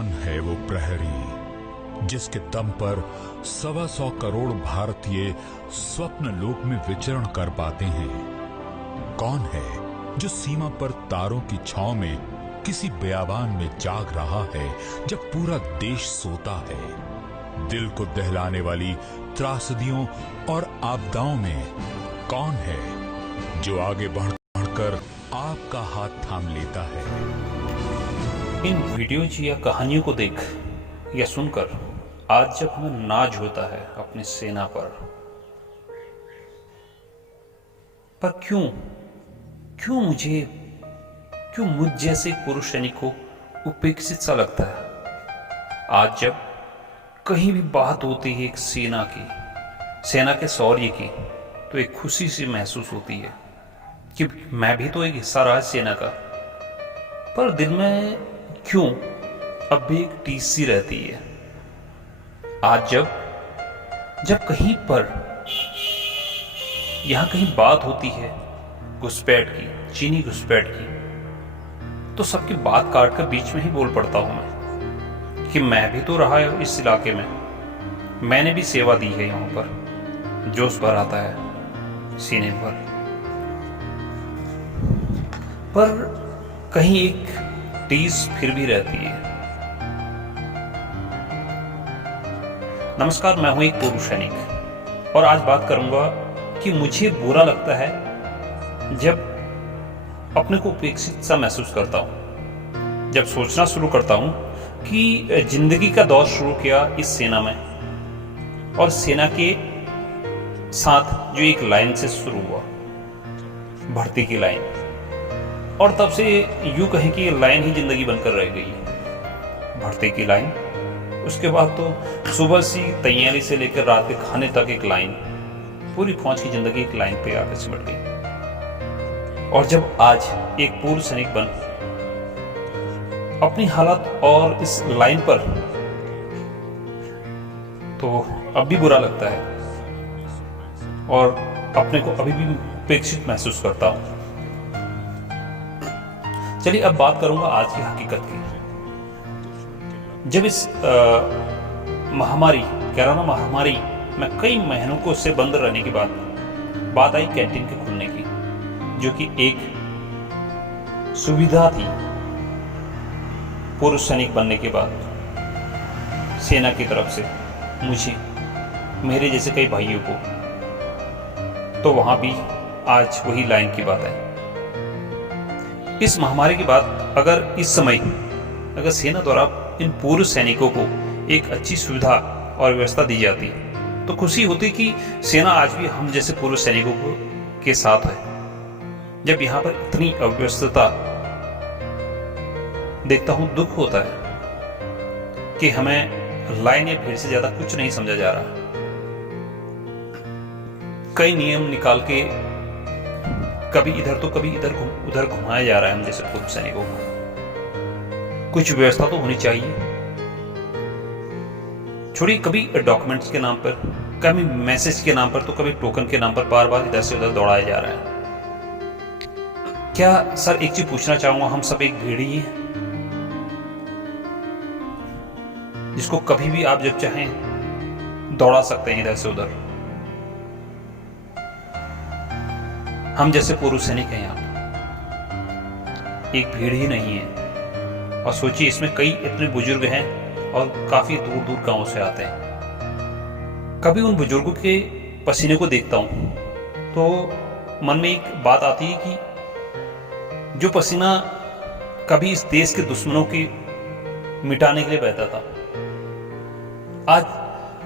कौन है वो प्रहरी जिसके दम पर 125 करोड़ भारतीय स्वप्न लोक में विचरण कर पाते हैं? कौन है जो सीमा पर तारों की छांव में किसी बेयाबान में जाग रहा है जब पूरा देश सोता है? दिल को दहलाने वाली त्रासदियों और आपदाओं में कौन है जो आगे बढ़कर आपका हाथ थाम लेता है? इन वीडियोज या कहानियों को देख या सुनकर आज जब हमें नाज होता है अपनी सेना पर क्यों मुझ जैसे पुरुष सैनिक को उपेक्षित सा लगता है? आज जब कहीं भी बात होती है एक सेना के शौर्य की, तो एक खुशी सी महसूस होती है कि मैं भी तो एक हिस्सा रहा सेना का। पर दिल में क्यों अब भी एक टीस सी रहती है। आज जब कहीं पर यहां कहीं बात होती है घुसपैठ की, चीनी घुसपैठ की, तो सबकी बात काट कर बीच में ही बोल पड़ता हूं मैं कि मैं भी तो रहा है इस इलाके में, मैंने भी सेवा दी है। यहां पर जोश भर आता है सीने पर कहीं एक टीस फिर भी रहती है। नमस्कार, मैं हूं एक पुरुष सैनिक और आज बात करूंगा कि मुझे बुरा लगता है जब अपने को उपेक्षित सा महसूस करता हूं, जब सोचना शुरू करता हूं कि जिंदगी का दौर शुरू किया इस सेना में, और सेना के साथ जो एक लाइन से शुरू हुआ, भर्ती की लाइन, और तब से यूं कहें कि ये लाइन ही जिंदगी बनकर रह गई है, भर्ती की लाइन। उसके बाद तो सुबह सी तैयारी से लेकर रात के खाने तक एक लाइन, पूरी फौज की जिंदगी एक लाइन पे आकर सिमट गई। और जब आज एक पूर्व सैनिक बन अपनी हालत और इस लाइन पर, तो अब भी बुरा लगता है और अपने को अभी भी उपेक्षित महसूस करता हूं। चलिए अब बात करूंगा आज की हकीकत की। जब इस महामारी, कोरोना महामारी में कई महीनों को उससे बंद रहने के बाद बात आई कैंटीन के खुलने की, जो कि एक सुविधा थी पूर्व सैनिक बनने के बाद सेना की तरफ से मुझे, मेरे जैसे कई भाइयों को। तो वहां भी आज वही लाइन की बात है। इस महामारी के बाद अगर इस समय सेना द्वारा इन पूर्व सैनिकों को एक अच्छी सुविधा और व्यवस्था दी जाती, तो खुशी होती कि सेना आज भी हम जैसे पूर्व सैनिकों के साथ है। जब यहां पर इतनी अव्यवस्था देखता हूं, दुख होता है कि हमें लाइन या भीड़ से ज्यादा कुछ नहीं समझा जा रहा। कई नियम निकाल के कभी इधर तो कभी उधर घुमाया जा रहा है हम जैसे पूर्व सैनिकों को। कुछ व्यवस्था तो होनी चाहिए। छोड़िए, कभी डॉक्यूमेंट्स के नाम पर, कभी मैसेज के नाम पर, तो कभी टोकन के नाम पर बार बार इधर से उधर दौड़ाया जा रहा है। क्या सर, एक चीज पूछना चाहूंगा, हम सब एक भीड़ ही है जिसको कभी भी आप जब चाहें दौड़ा सकते हैं इधर से उधर? हम जैसे पूर्व सैनिक हैं यहाँ, एक भीड़ ही नहीं है। और सोचिए, इसमें कई इतने बुजुर्ग हैं और काफी दूर दूर गांव से आते हैं। कभी उन बुजुर्गों के पसीने को देखता हूं तो मन में एक बात आती है कि जो पसीना कभी इस देश के दुश्मनों की मिटाने के लिए बहता था, आज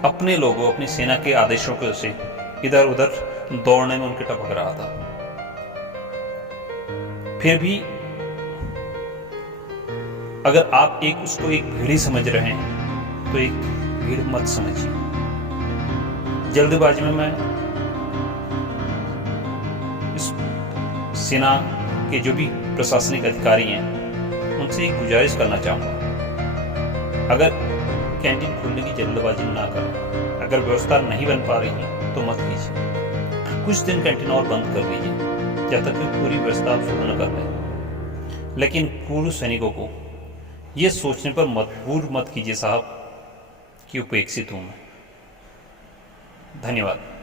अपने लोगों, अपनी सेना के आदेशों के से इधर उधर दौड़ने में उनके टपक रहा था। फिर भी अगर आप उसको एक भीड़ ही समझ रहे हैं, तो एक भीड़ मत समझिए। जल्दबाजी में मैं इस सेना के जो भी प्रशासनिक अधिकारी हैं उनसे एक गुजारिश करना चाहूंगा, अगर कैंटीन खोलने की जल्दबाजी ना करें, अगर व्यवस्था नहीं बन पा रही है तो मत कीजिए। कुछ दिन कैंटीन और बंद कर दीजिए जब तक कि पूरी व्यवस्था आप शुरू न कर लें। लेकिन पूर्व सैनिकों को ये सोचने पर मजबूर मत कीजिए साहब कि उपेक्षित हूं मैं। धन्यवाद।